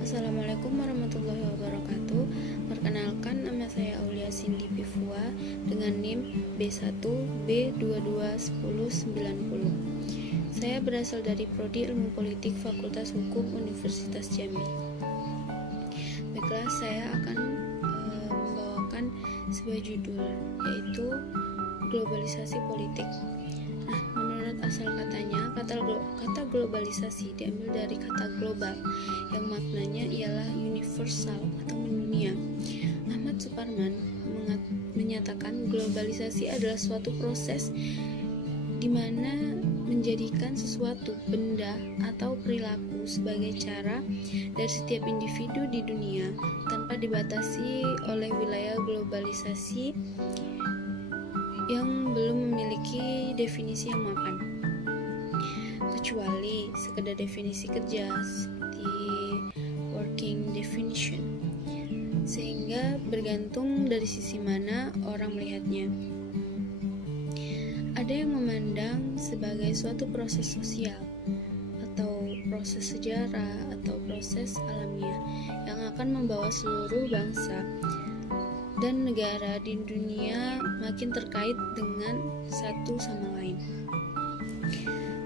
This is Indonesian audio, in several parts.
Assalamualaikum warahmatullahi wabarakatuh. Perkenalkan, nama saya Aulia Cindy Pivua dengan NIM B1B221090. Saya berasal dari Prodi Ilmu Politik Fakultas Hukum Universitas Jambi. Baiklah, saya akan membawakan sebuah judul, yaitu globalisasi politik. Menurut asal katanya, kata globalisasi diambil dari kata global yang maknanya ialah universal atau mendunia. Ahmad Suparman menyatakan globalisasi adalah suatu proses di mana menjadikan sesuatu benda atau perilaku sebagai cara dari setiap individu di dunia tanpa dibatasi oleh wilayah globalisasi yang belum memiliki definisi yang mapan, kecuali sekedar definisi kerja seperti working definition, sehingga bergantung dari sisi mana orang melihatnya. Ada yang memandang sebagai suatu proses sosial atau proses sejarah atau proses alamiah yang akan membawa seluruh bangsa dan negara di dunia makin terkait dengan satu sama lain.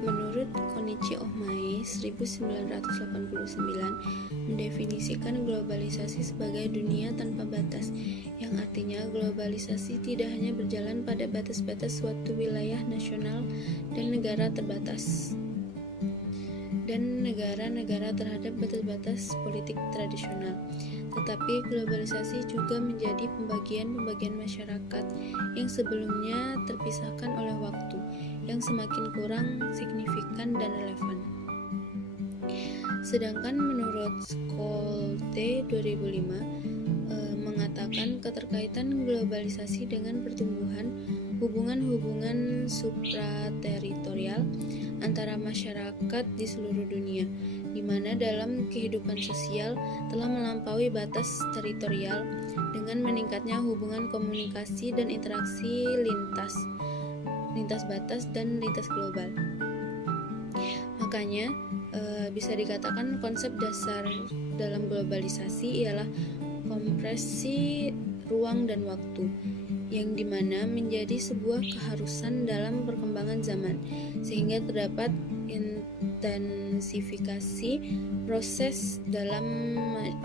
Menurut Konichi Ohmae 1989 mendefinisikan globalisasi sebagai dunia tanpa batas, yang artinya globalisasi tidak hanya berjalan pada batas-batas suatu wilayah nasional dan negara terbatas dan negara-negara terhadap batas-batas politik tradisional, tetapi globalisasi juga menjadi pembagian masyarakat yang sebelumnya terpisahkan oleh waktu yang semakin kurang signifikan dan relevan. Sedangkan menurut Scholtz 2005 mengatakan keterkaitan globalisasi dengan pertumbuhan hubungan-hubungan suprateritorial antara masyarakat di seluruh dunia, di mana dalam kehidupan sosial telah melampaui batas teritorial dengan meningkatnya hubungan komunikasi dan interaksi lintas batas dan lintas global. Makanya bisa dikatakan konsep dasar dalam globalisasi ialah kompresi ruang dan waktu, yang dimana menjadi sebuah keharusan dalam perkembangan zaman, sehingga terdapat intensifikasi proses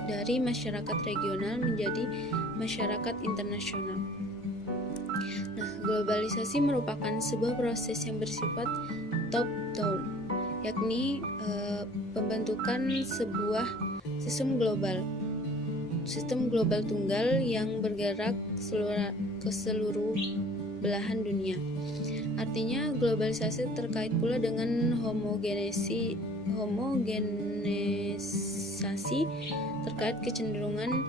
dari masyarakat regional menjadi masyarakat internasional. Globalisasi merupakan sebuah proses yang bersifat top-down, yakni pembentukan sebuah sistem global tunggal yang bergerak ke seluruh belahan dunia. Artinya globalisasi terkait pula dengan homogenisasi terkait kecenderungan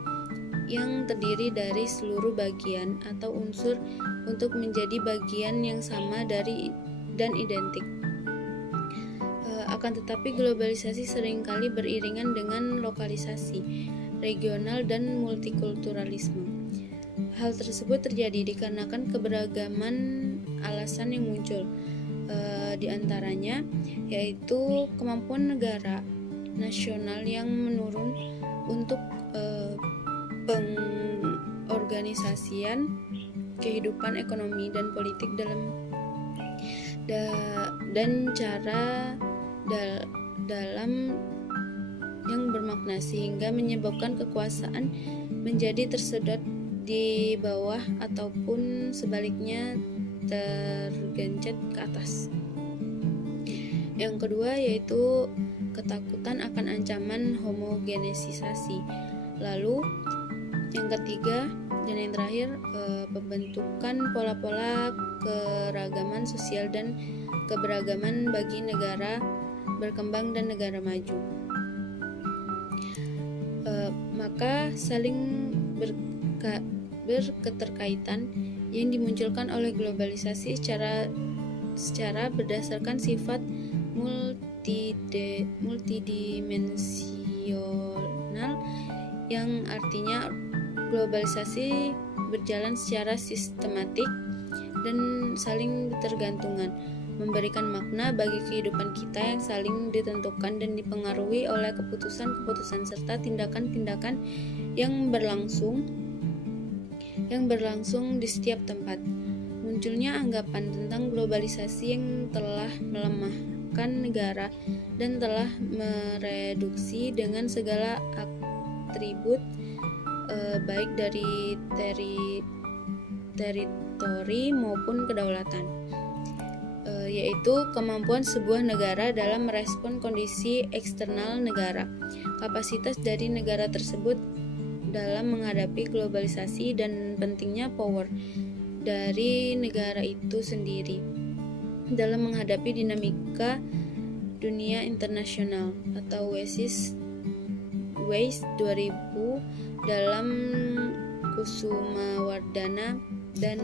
yang terdiri dari seluruh bagian atau unsur untuk menjadi bagian yang sama dan identik. Akan tetapi globalisasi seringkali beriringan dengan lokalisasi regional dan multikulturalisme. Hal tersebut terjadi dikarenakan keberagaman alasan yang muncul, di antaranya yaitu kemampuan negara nasional yang menurun untuk pengorganisasian kehidupan ekonomi dan politik dan cara dalam yang bermakna, sehingga menyebabkan kekuasaan menjadi tersedot di bawah ataupun sebaliknya tergencet ke atas. Yang kedua yaitu ketakutan akan ancaman homogenisasi. Lalu yang ketiga dan yang terakhir, pembentukan pola-pola keragaman sosial dan keberagaman bagi negara berkembang dan negara maju. Maka saling berketerkaitan yang dimunculkan oleh globalisasi secara berdasarkan sifat multidimensional, yang artinya globalisasi berjalan secara sistematik dan saling bertergantungan. memberikan makna bagi kehidupan kita yang saling ditentukan dan dipengaruhi oleh keputusan-keputusan serta tindakan-tindakan yang berlangsung di setiap tempat. Munculnya anggapan tentang globalisasi yang telah melemahkan negara dan telah mereduksi dengan segala atribut baik dari teritori maupun kedaulatan, yaitu kemampuan sebuah negara dalam merespon kondisi eksternal negara, kapasitas dari negara tersebut dalam menghadapi globalisasi, dan pentingnya power dari negara itu sendiri dalam menghadapi dinamika dunia internasional atau WAIS 2000 dalam Kusumawardana dan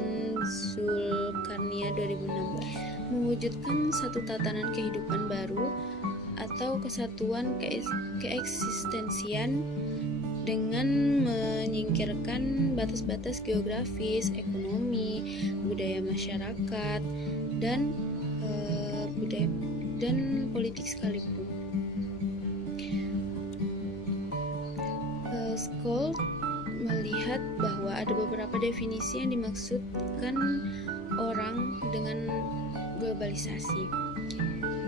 Zulkarnia 2016, mewujudkan satu tatanan kehidupan baru atau kesatuan keeksistensian dengan menyingkirkan batas-batas geografis, ekonomi, budaya masyarakat, dan politik sekalipun. Skoll melihat bahwa ada beberapa definisi yang dimaksudkan orang dengan globalisasi,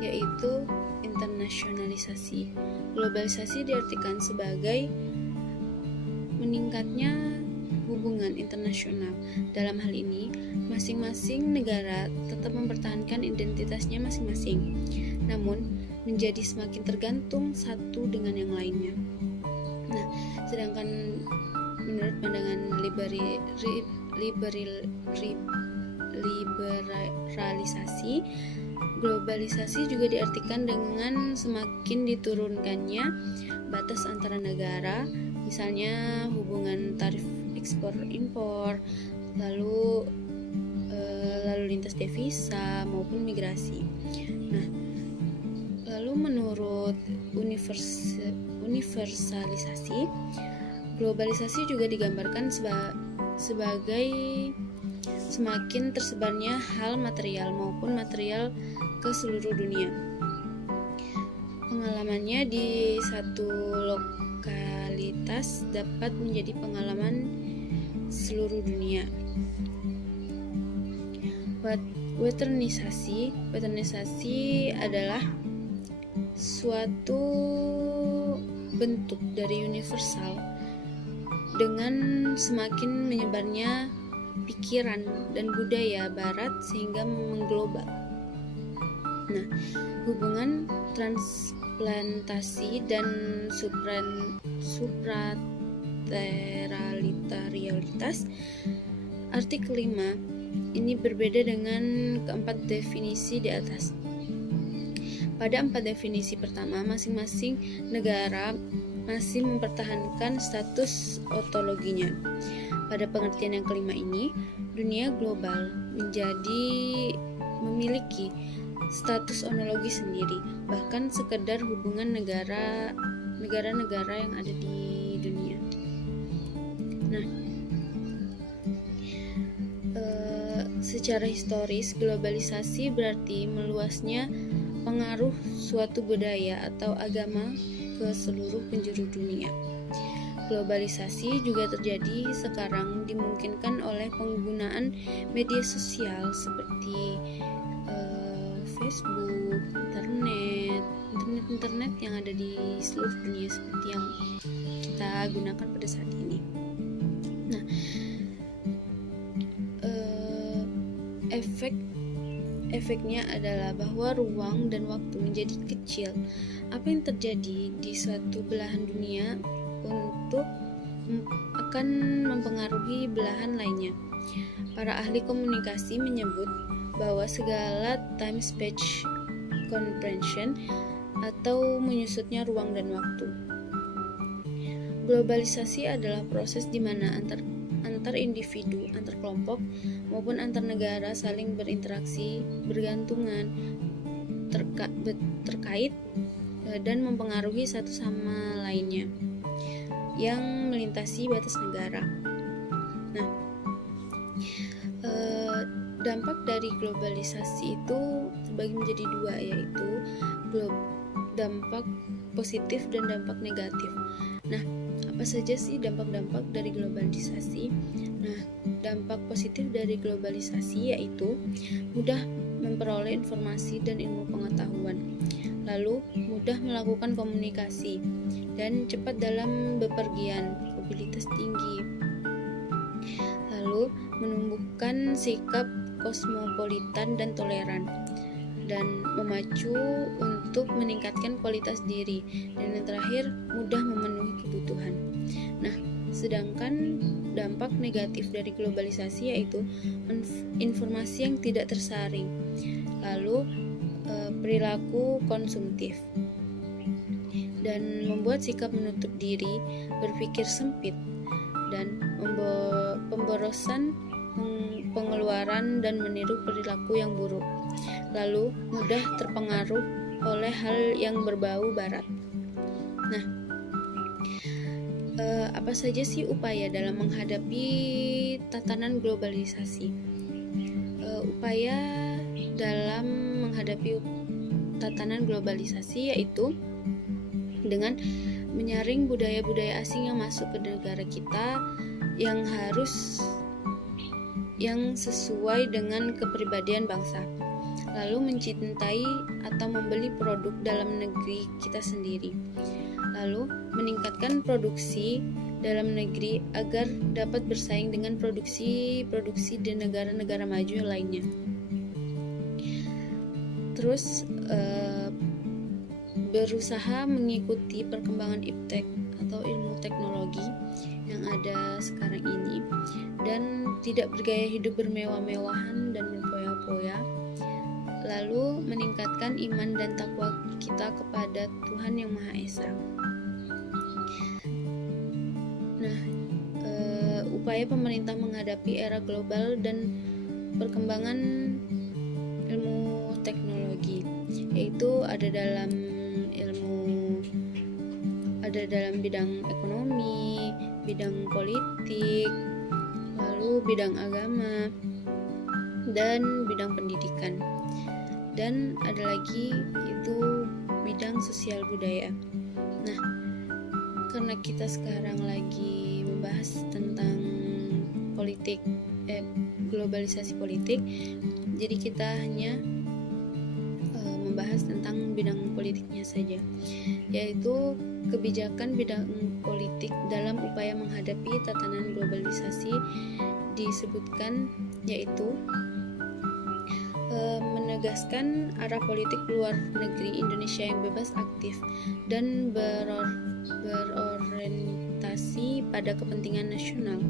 yaitu internasionalisasi. Globalisasi diartikan sebagai meningkatnya hubungan internasional. Dalam hal ini, masing-masing negara tetap mempertahankan identitasnya masing-masing, namun menjadi semakin tergantung satu dengan yang lainnya. Nah, sedangkan menurut pandangan liberalisasi, globalisasi juga diartikan dengan semakin diturunkannya batas antara negara, misalnya hubungan tarif ekspor-impor, lalu lintas devisa maupun migrasi. Nah, lalu menurut universalisasi, globalisasi juga digambarkan sebagai semakin tersebarnya hal material maupun material ke seluruh dunia. Pengalamannya di satu lokalitas dapat menjadi pengalaman seluruh dunia. Westernisasi adalah suatu bentuk dari universal dengan semakin menyebarnya pikiran dan budaya barat sehingga mengglobal. Nah, hubungan transplantasi dan suprateralitarialitas, arti kelima, ini berbeda dengan keempat definisi di atas. Pada empat definisi pertama, masing-masing negara masih mempertahankan status ontologinya. Pada pengertian yang kelima ini, dunia global memiliki status ontologi sendiri, bahkan sekedar hubungan negara-negara yang ada di dunia. Nah, secara historis, globalisasi berarti meluasnya pengaruh suatu budaya atau agama ke seluruh penjuru dunia. Globalisasi juga terjadi sekarang dimungkinkan oleh penggunaan media sosial seperti Facebook, internet yang ada di seluruh dunia seperti yang kita gunakan pada saat ini. Nah, efeknya adalah bahwa ruang dan waktu menjadi kecil. Apa yang terjadi di suatu belahan dunia akan mempengaruhi belahan lainnya. Para ahli komunikasi menyebut bahwa segala time-space compression atau menyusutnya ruang dan waktu. Globalisasi adalah proses di mana antar individu, antar kelompok, maupun antar negara saling berinteraksi, bergantungan, terkait, dan mempengaruhi satu sama lainnya yang melintasi batas negara. Nah, dampak dari globalisasi itu terbagi menjadi dua, yaitu dampak positif dan dampak negatif. Nah, apa saja sih dampak-dampak dari globalisasi? Nah, dampak positif dari globalisasi yaitu mudah memperoleh informasi dan ilmu pengetahuan, lalu mudah melakukan komunikasi, dan cepat dalam bepergian, mobilitas tinggi, lalu menumbuhkan sikap kosmopolitan dan toleran, dan memacu untuk meningkatkan kualitas diri, dan yang terakhir mudah memenuhi kebutuhan. Nah, sedangkan dampak negatif dari globalisasi yaitu informasi yang tidak tersaring, lalu perilaku konsumtif, dan membuat sikap menutup diri, berpikir sempit, dan pemborosan pengeluaran dan meniru perilaku yang buruk, lalu mudah terpengaruh oleh hal yang berbau barat. Nah, apa saja sih upaya dalam menghadapi tatanan globalisasi? Upaya dalam menghadapi tatanan globalisasi yaitu dengan menyaring budaya-budaya asing yang masuk ke negara kita yang sesuai dengan kepribadian bangsa, lalu mencintai atau membeli produk dalam negeri kita sendiri, lalu meningkatkan produksi dalam negeri agar dapat bersaing dengan produksi di negara-negara maju lainnya. Terus berusaha mengikuti perkembangan iptek atau ilmu teknologi yang ada sekarang ini, dan tidak bergaya hidup bermewah-mewahan dan berpoya-poya, lalu meningkatkan iman dan takwa kita kepada Tuhan Yang Maha Esa. Nah, upaya pemerintah menghadapi era global dan perkembangan ilmu teknologi yaitu ada dalam bidang ekonomi, bidang politik, lalu bidang agama, dan bidang pendidikan. Dan ada lagi itu bidang sosial budaya. Nah, karena kita sekarang lagi membahas tentang globalisasi politik, jadi kita hanya membahas tentang bidang politiknya saja, yaitu kebijakan bidang politik dalam upaya menghadapi tatanan globalisasi disebutkan yaitu menegaskan arah politik luar negeri Indonesia yang bebas, aktif, dan berorientasi pada kepentingan nasional,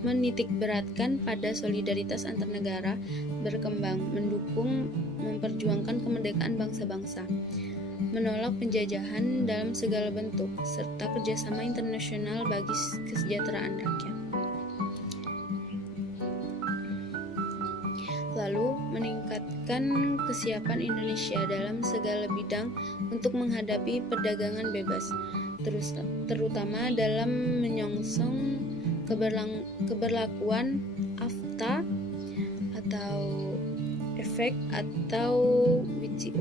menitikberatkan pada solidaritas antar negara berkembang, mendukung memperjuangkan kemerdekaan bangsa-bangsa, menolak penjajahan dalam segala bentuk, serta kerjasama internasional bagi kesejahteraan rakyat. Lalu meningkatkan kesiapan Indonesia dalam segala bidang untuk menghadapi perdagangan bebas, terutama dalam menyongsong keberlakuan AFTA atau efek atau WTO,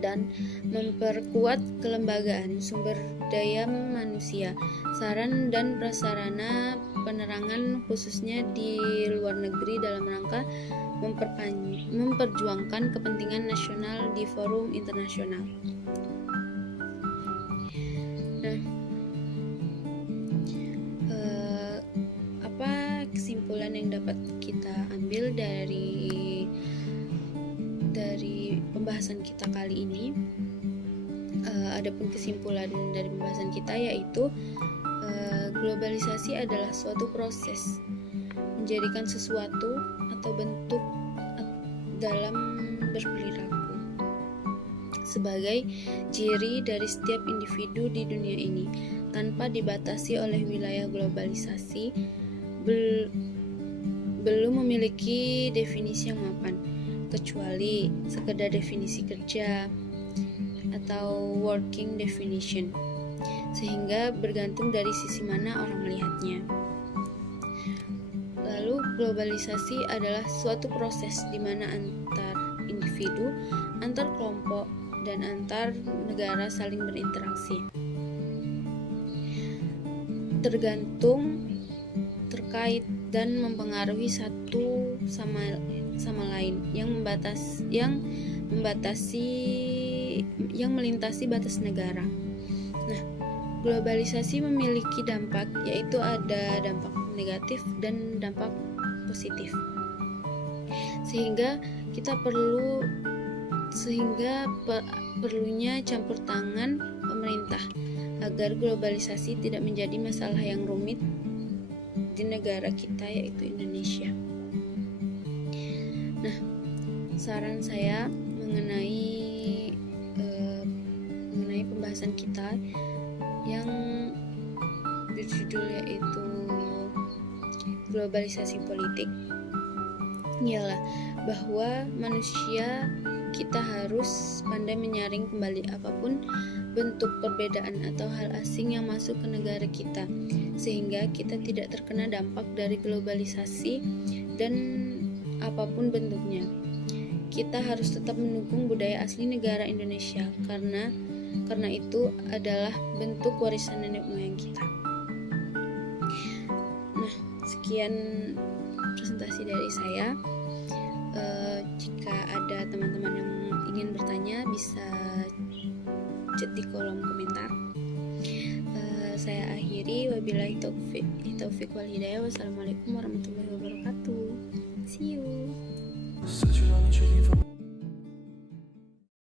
dan memperkuat kelembagaan sumber daya manusia, saran dan prasarana penerangan khususnya di luar negeri dalam rangka memperjuangkan kepentingan nasional di forum internasional. Nah, apa kesimpulan yang dapat kita ambil dari pembahasan kita kali ini? Adapun kesimpulan dari pembahasan kita yaitu globalisasi adalah suatu proses menjadikan sesuatu atau bentuk dalam berperilaku sebagai ciri dari setiap individu di dunia ini, tanpa dibatasi oleh wilayah globalisasi, belum memiliki definisi yang mapan, kecuali sekedar definisi kerja atau working definition, sehingga bergantung dari sisi mana orang melihatnya. Lalu globalisasi adalah suatu proses di mana antar individu, antar kelompok, dan antar negara saling berinteraksi, tergantung, terkait, dan mempengaruhi satu sama lain yang melintasi batas negara. Nah, globalisasi memiliki dampak, yaitu ada dampak negatif dan dampak positif. Sehingga perlunya campur tangan pemerintah agar globalisasi tidak menjadi masalah yang rumit di negara kita, yaitu Indonesia. Nah, saran saya mengenai pembahasan kita yang berjudul yaitu globalisasi politik ialah bahwa manusia kita harus pandai menyaring kembali apapun bentuk perbedaan atau hal asing yang masuk ke negara kita, sehingga kita tidak terkena dampak dari globalisasi dan apapun bentuknya. Kita harus tetap mendukung budaya asli negara Indonesia karena itu adalah bentuk warisan nenek moyang kita. Nah, sekian presentasi dari saya. Jika ada teman-teman yang ingin bertanya bisa chat di kolom komentar. Saya akhiri, wabillahi taufiq wal hidayah. Wassalamualaikum warahmatullahi wabarakatuh. See you.